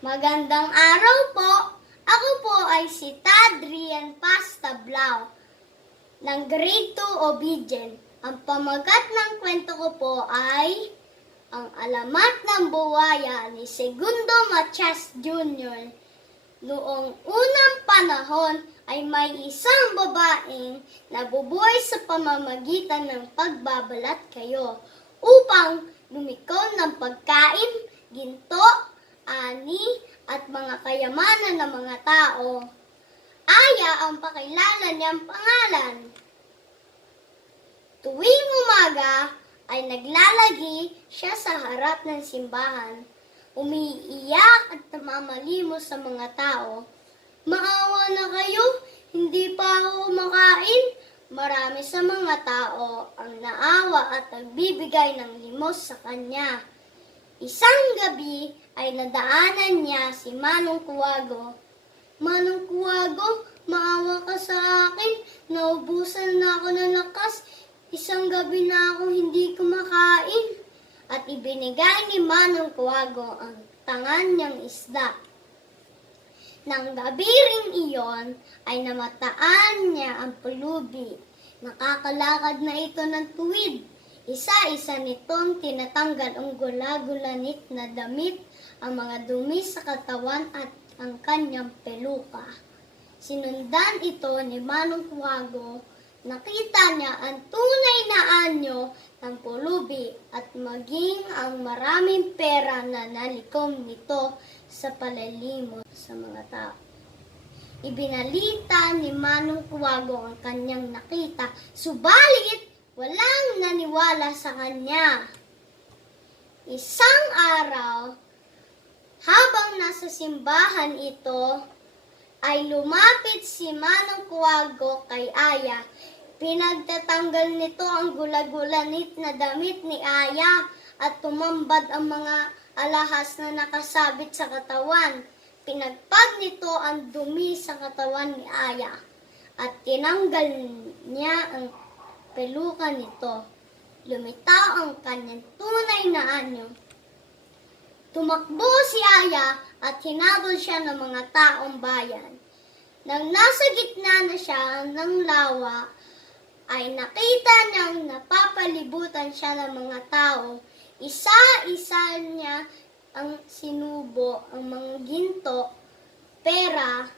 Magandang araw po. Ako po ay si Tadrian Pastablao ng Grade 2 Obedient. Ang pamagat ng kwento ko po ay Ang Alamat ng Buwaya ni Segundo Matias Jr. Noong unang panahon ay may isang babaeng nabubuhay sa pamamagitan ng pagbabalat kayo upang lumikaw ng pagkain, ginto, ani, at mga kayamanan ng mga tao. Aya ang pakilala niyang pangalan. Tuwing umaga ay naglalagi siya sa harap ng simbahan. Umiiyak at namamalimos sa mga tao. Maawa na kayo, hindi pa ako makain. Marami sa mga tao ang naawa at nagbibigay ng limos sa kanya. Isang gabi ay nadaanan niya si Manong Kuwago. Manong Kuwago, maawa ka sa akin. Naubusan na ako ng lakas. Isang gabi na ako hindi kumakain. At ibinigay ni Manong Kuwago ang tangan niyang isda. Nang gabi ring iyon ay namataan niya ang pulubi. Nakakalakad na ito ng tuwid. Isa-isa nitong tinatanggal ang gula-gulanit na damit, ang mga dumi sa katawan at ang kanyang peluka. Sinundan ito ni Manong Kuwago. Nakita niya ang tunay na anyo ng pulubi at maging ang maraming pera na nalikom nito sa palalimot sa mga tao. Ibinalita ni Manong Kuwago ang kanyang nakita, subalit walang naniwala sa kanya. Isang araw, habang nasa simbahan ito, ay lumapit si Manong Kuwago kay Aya. Pinagtatanggal nito ang gula-gulanit na damit ni Aya at tumambad ang mga alahas na nakasabit sa katawan. Pinagpag nito ang dumi sa katawan ni Aya at tinanggal niya ang peluka nito. Lumitaw ang kanyang tunay na anyo. Tumakbo si Aya at hinabol siya ng mga taong bayan. Nang nasa gitna na siya ng lawa, ay nakita niyang napapalibutan siya ng mga tao. Isa-isa niya ang sinubo ang mga ginto, pera,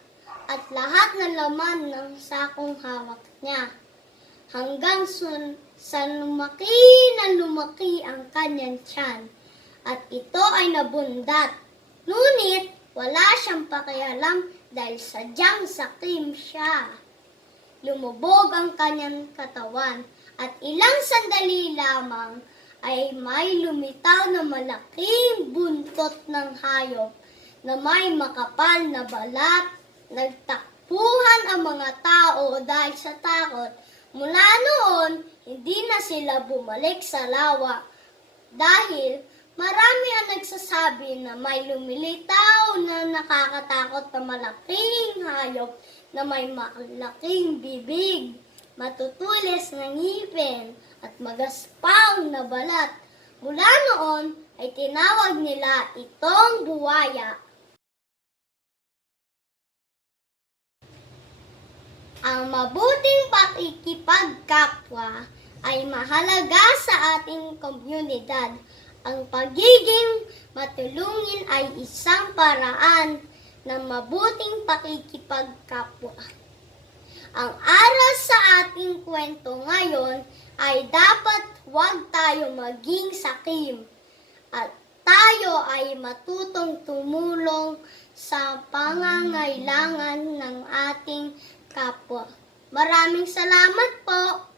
at lahat ng laman ng sakong hawak niya. Hanggang sa lumaki ang kanyang tiyan, at ito ay nabundat. Ngunit wala siyang pakialam dahil sadyang sakim siya. Lumubog ang kanyang katawan at ilang sandali lamang ay may lumitaw na malaking buntot ng hayop na may makapal na balat. Nagtakbuhan ang mga tao dahil sa takot. Mula noon, hindi na sila bumalik sa lawa dahil marami ang nagsasabi na may lumilitaw na nakakatakot na malaking hayop na may malaking bibig, matutulis na ngipin at magaspaw na balat. Mula noon ay tinawag nila itong buwaya. Ang mabuting pakikipagkapwa ay mahalaga sa ating komunidad. Ang pagiging matulungin ay isang paraan ng mabuting pakikipagkapwa. Ang aral sa ating kwento ngayon ay dapat huwag tayo maging sakim at tayo ay matutong tumulong sa pangangailangan ng ating kapwa. Maraming salamat po!